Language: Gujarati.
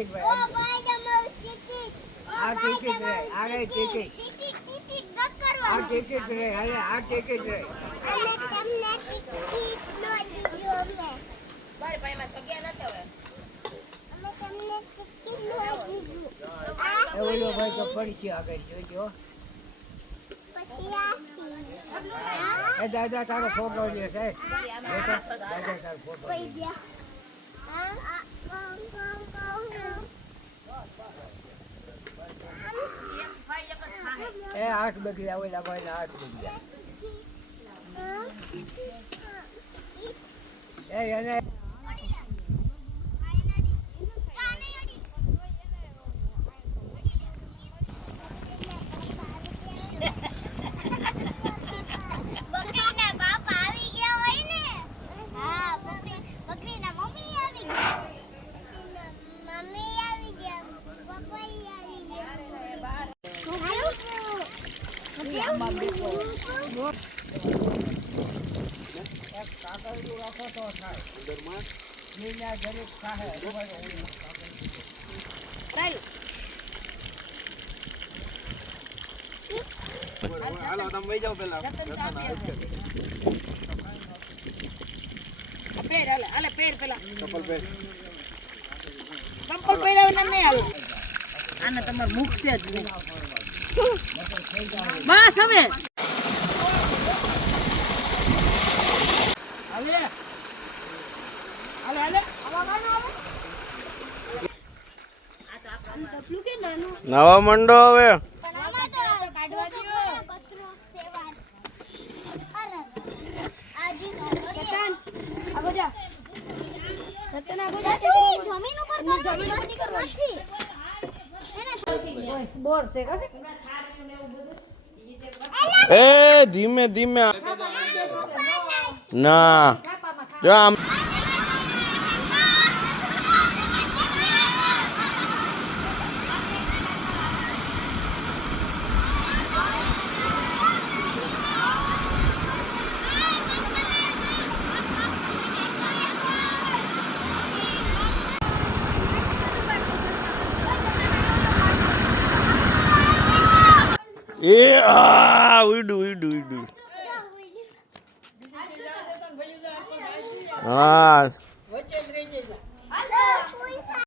ટિકિટ આ ટિકિટ રે આ ટિકિટ આ ટિકિટ રે અરે આ ટિકિટ રે અને તમને ટિકિટ નો દીધો મે બાર ભાઈમાં જગ્યા નથી હવે અમે તમને ટિકિટ નો દીધું એ ઓલો ભાઈ તો પડશે આગળ જોજો પછી આ એ દાદા તારો ફોટો લે છે દાદા તારો ફોટો કોઈ ગયા આ એ 8 બગડ્યા ઓલા ભાઈ ના 8 બગડ્યા એ એને બકરીના બાપ આવી ગયા હોય ને હા બકરીના મમ્મી આવી ગયા મમ્મી આવી ગયા પપ્પા આવી ગયા કાકડું રાખો તો થાય અંદરમાં નીના ગરીબ ખાહે હાલો તમે વઈ જાઓ પેલા પેર હાલે પેર પેલા ચપ્પલ પહેર ચંપલ પહેરાવ ને નહીં હાલો આને તમાર મુખ છે જ નહીં બસ હવે હાલે નવા મંડો હવે પણ આમાં તો કાઢવા દો કચરો સેવા અરે આજી રતન આગો જા રતન આગો જા જમીન ઉપર જમીન નથી એને બોર છે કા એ ધીમે ધીમે ના જો આમ એ આ ઉડું હા